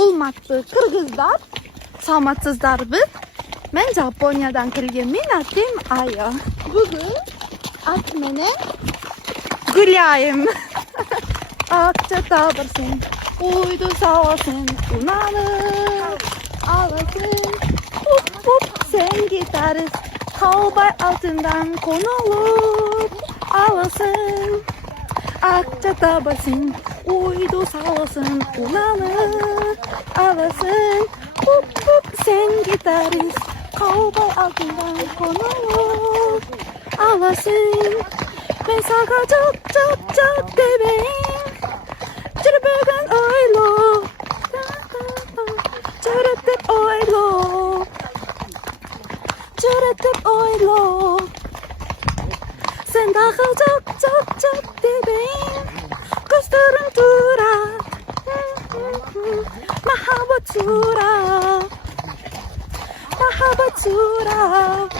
Ulmatlı Kırgızlar, salamatsızlar biz. Ben Japonya'dan kelgenmin, adım Aya. Bugün at mene Gülayım. Akçata varsın, uydu sağlasın, unanır, ağlasın. Hop hop sen gitarist, kalbay altından konulur, ağlasın. Akçata varsın, uydu sağlasın, unanır, ağlasın. Hop hop sen gitarist, kalbay altından konulur, ağlasın. Ben sana çok çok çok bebeğim. Çırpıgan oylo, çırpıp oylo, çırpıp oylo. Sen daha çok çok çok bebeğim. Gösterin tura, mahabat tura, mahabat tura.